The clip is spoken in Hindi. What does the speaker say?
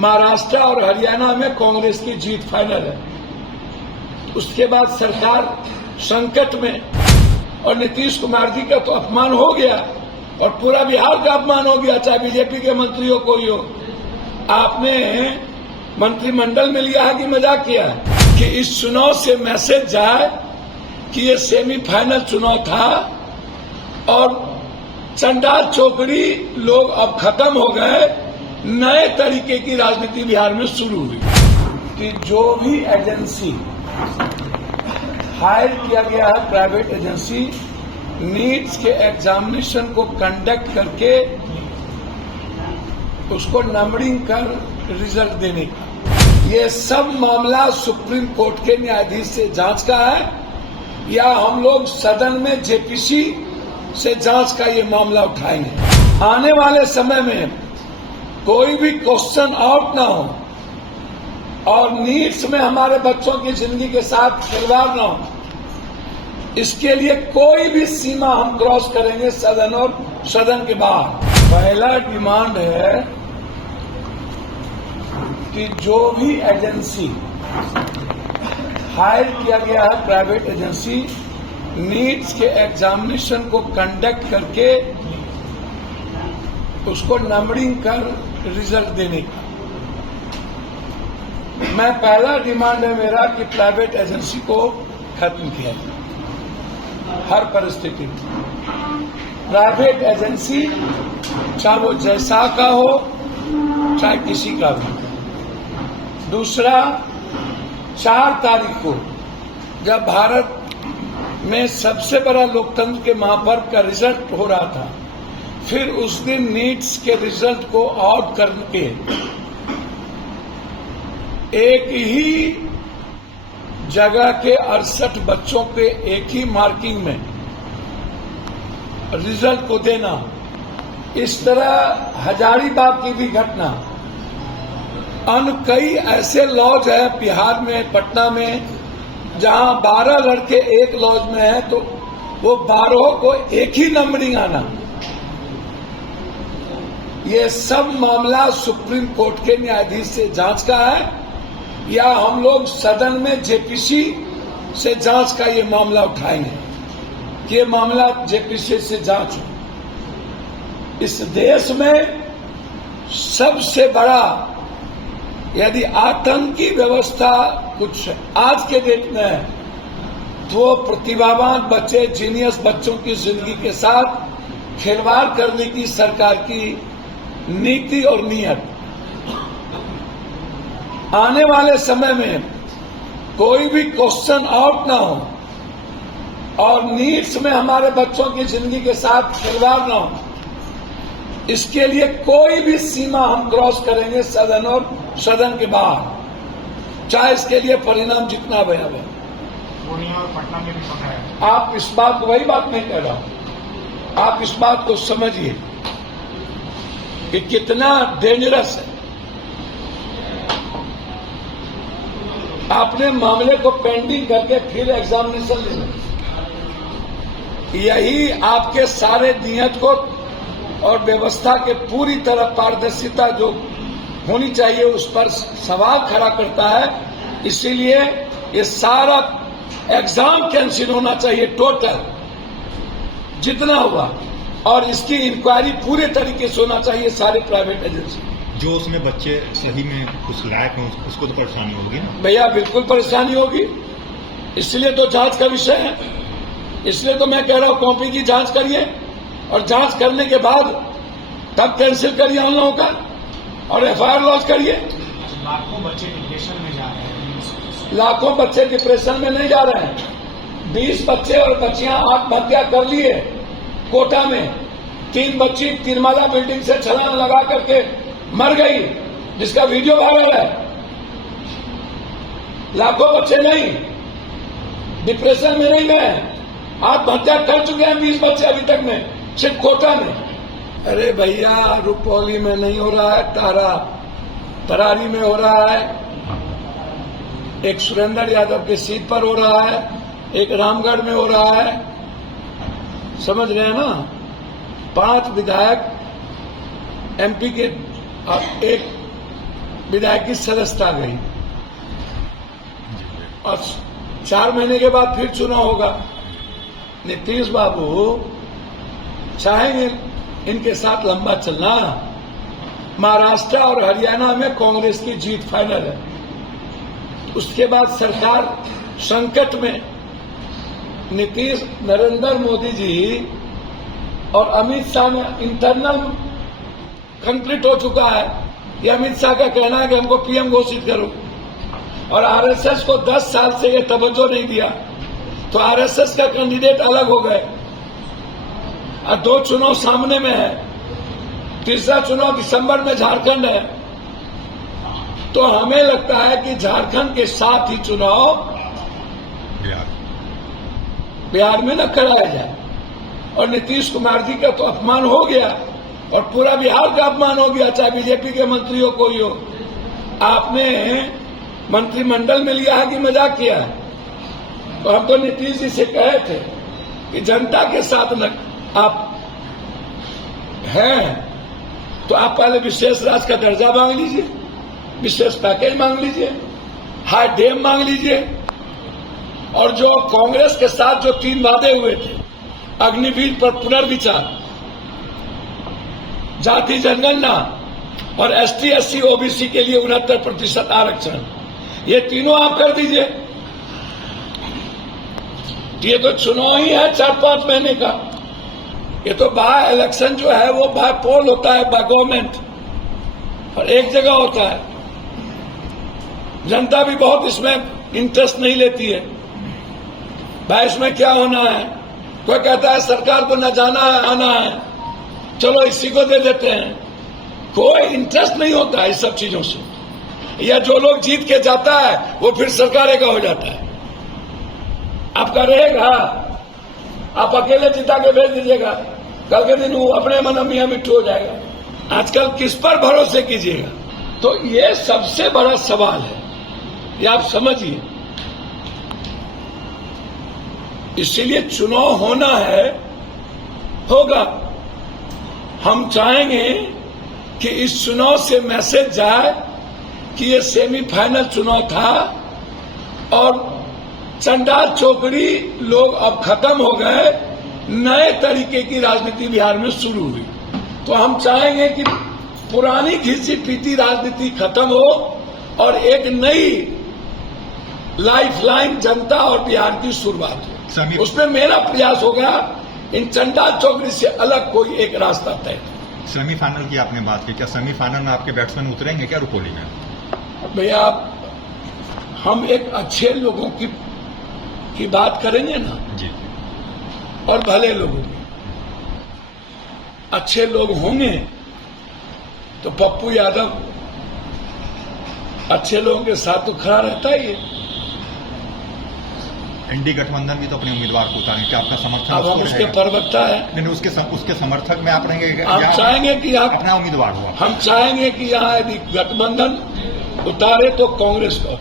महाराष्ट्र और हरियाणा में कांग्रेस की जीत फाइनल है। उसके बाद सरकार संकट में और नीतीश कुमार जी का तो अपमान हो गया और पूरा बिहार का अपमान हो गया, चाहे बीजेपी के मंत्रियों को ही हो। आपने मंत्रिमंडल में लिया है कि मजाक किया है कि इस चुनाव से मैसेज जाए कि ये सेमीफाइनल चुनाव था और चंडा चौकड़ी लोग अब खत्म हो गए, नए तरीके की राजनीति बिहार में शुरू हुई कि जो भी एजेंसी हायर किया गया है, प्राइवेट एजेंसी, नीट्स के एग्जामिनेशन को कंडक्ट करके उसको नंबरिंग कर रिजल्ट देने का, ये सब मामला सुप्रीम कोर्ट के न्यायाधीश से जांच का है या हम लोग सदन में जेपीसी से जांच का ये मामला उठाएंगे। आने वाले समय में कोई भी क्वेश्चन आउट ना हो और नीट्स में हमारे बच्चों की जिंदगी के साथ खिलवाड़ ना हो, इसके लिए कोई भी सीमा हम क्रॉस करेंगे सदन और सदन के बाहर। पहला डिमांड है कि जो भी एजेंसी हायर किया गया है, प्राइवेट एजेंसी, नीट्स के एग्जामिनेशन को कंडक्ट करके उसको नंबरिंग कर रिजल्ट देने का, मैं पहला डिमांड है मेरा कि प्राइवेट एजेंसी को खत्म किया जाए हर परिस्थिति में। प्राइवेट एजेंसी चाहे वो जैसा का हो चाहे किसी का भी। दूसरा, 4 तारीख को जब भारत में सबसे बड़ा लोकतंत्र के महापर्व का रिजल्ट हो रहा था, फिर उस दिन नीट्स के रिजल्ट को आउट करके एक ही जगह के 68 बच्चों पे एक ही मार्किंग में रिजल्ट को देना, इस तरह हजारीबाग की भी घटना, अन्य कई ऐसे लॉज है बिहार में, पटना में, जहां 12 लड़के एक लॉज में है तो वो 12 को एक ही नंबरिंग आना, ये सब मामला सुप्रीम कोर्ट के न्यायाधीश से जांच का है या हम लोग सदन में जेपीसी से जांच का ये मामला उठाएंगे। ये मामला जेपीसी से जांच हो। इस देश में सबसे बड़ा यदि आतंकी व्यवस्था कुछ आज के डेट में है तो प्रतिभावान बच्चे, जीनियस बच्चों की जिंदगी के साथ खिलवाड़ करने की सरकार की नीति और नीयत। आने वाले समय में कोई भी क्वेश्चन आउट ना हो और नीट्स में हमारे बच्चों की जिंदगी के साथ खिलवाड़ ना हो, इसके लिए कोई भी सीमा हम क्रॉस करेंगे सदन और सदन के बाहर, चाहे इसके लिए परिणाम जितना भयावह और पटना में भी पकड़ा है। आप इस बात को, वही बात नहीं कह रहा हूं, आप इस बात को समझिए कि कितना डेंजरस है। आपने मामले को पेंडिंग करके फिर एग्जामिनेशन लेना, यही आपके सारे नियत को और व्यवस्था के पूरी तरह पारदर्शिता जो होनी चाहिए उस पर सवाल खड़ा करता है। इसीलिए ये सारा एग्जाम कैंसिल होना चाहिए, टोटल जितना हुआ, और इसकी इंक्वायरी पूरे तरीके से होना चाहिए सारे प्राइवेट एजेंसी। जो उसमें बच्चे सही में कुछ लायक हों उसको तो परेशानी होगी ना भैया, बिल्कुल परेशानी होगी, इसलिए तो जांच का विषय है। इसलिए तो मैं कह रहा हूं कॉपी की जांच करिए और जांच करने के बाद तब कैंसिल करिए उन लोगों का और एफआईआर लॉन्च करिए। लाखों बच्चे डिप्रेशन में जा रहे हैं, लाखों बच्चे डिप्रेशन में नहीं जा रहे हैं। 20 बच्चे और बच्चियां आत्महत्या कर लिए कोटा में। 3 बच्ची तिरमाला बिल्डिंग से छलांग लगा करके मर गई, जिसका वीडियो वायरल है। लाखों बच्चे नहीं, डिप्रेशन में नहीं गए, आत्महत्या कर चुके हैं 20 बच्चे अभी तक में, सिर्फ कोटा में। अरे भैया, रुपौली में नहीं हो रहा है, तरारी में हो रहा है, एक सुरेंद्र यादव के सीट पर हो रहा है, एक रामगढ़ में हो रहा है, समझ रहे हैं ना। 5 विधायक एमपी के, एक विधायक की सदस्यता गई और 4 महीने के बाद फिर चुनाव होगा। नीतीश बाबू चाहेंगे इनके साथ लंबा चलना। महाराष्ट्र और हरियाणा में कांग्रेस की जीत फाइनल है। उसके बाद सरकार संकट में। नीतीश, नरेंद्र मोदी जी और अमित शाह में इंटरनल कंफ्लिक्ट हो चुका है। ये अमित शाह का कहना है कि हमको पीएम घोषित करो, और आरएसएस को 10 साल से ये तवज्जो नहीं दिया, तो आरएसएस का कैंडिडेट अलग हो गए। और 2 चुनाव सामने में है, तीसरा चुनाव दिसंबर में झारखंड है। तो हमें लगता है कि झारखंड के साथ ही चुनाव बिहार में न कराया जाए। और नीतीश कुमार जी का तो अपमान हो गया और पूरा बिहार का अपमान हो गया, चाहे बीजेपी के मंत्रियों को ही हो। आपने मंत्रिमंडल में लिया है कि मजाक किया है? तो हम तो नीतीश जी से कहे थे कि जनता के साथ न आप हैं तो आप पहले विशेष राज्य का दर्जा मांग लीजिए, विशेष पैकेज मांग लीजिए, हाई डैम मांग लीजिए। और जो कांग्रेस के साथ जो 3 वादे हुए थे, अग्निवीर पर पुनर्विचार, जाति जनगणना और एसटी एससी ओबीसी के लिए 69% आरक्षण, ये तीनों आप कर दीजिए। ये तो चुनाव ही है 4-5 महीने का। ये तो बाय इलेक्शन जो है वो बाय पोल होता है, बाय गवर्नमेंट, और एक जगह होता है। जनता भी बहुत इसमें इंटरेस्ट नहीं लेती है। भाई इसमें क्या होना है? कोई कहता है सरकार को न जाना है आना है, चलो इसी को दे देते हैं। कोई इंटरेस्ट नहीं होता है इस सब चीजों से। या जो लोग जीत के जाता है वो फिर सरकार का हो जाता है। आपका रहेगा, आप अकेले जिता के भेज दीजिएगा, कल के दिन वो अपने मन मियां मिट्टू हो जाएगा। आजकल किस पर भरोसे कीजिएगा? तो ये सबसे बड़ा सवाल है, ये आप समझिए। इसीलिए चुनाव होना है, होगा। हम चाहेंगे कि इस चुनाव से मैसेज जाए कि ये सेमीफाइनल चुनाव था और चंडाल चौकड़ी लोग अब खत्म हो गए, नए तरीके की राजनीति बिहार में शुरू हुई। तो हम चाहेंगे कि पुरानी घिसी पीटी राजनीति खत्म हो और एक नई लाइफलाइन जनता और बिहार की शुरुआत हो। उसमें मेरा प्रयास होगा इन चंडाल चौकड़ी से अलग कोई एक रास्ता तय। सेमीफाइनल की आपने बात की, क्या सेमीफाइनल में आपके बैट्समैन उतरेंगे क्या रुपौली में? भैया हम एक अच्छे लोगों की बात करेंगे ना जी, और भले लोगों की। अच्छे लोग होंगे तो पप्पू यादव अच्छे लोगों के साथ तो खड़ा रहता ही है। एनडी गठबंधन भी तो अपने उम्मीदवार को उतारेंगे, क्या आपका समर्थन? अब हम उसके प्रवक्ता है। नहीं, उसके समर्थक में आप रहेंगे? हम चाहेंगे कि आप अपना उम्मीदवार हुआ, हम चाहेंगे कि यहाँ यदि गठबंधन उतारे तो कांग्रेस को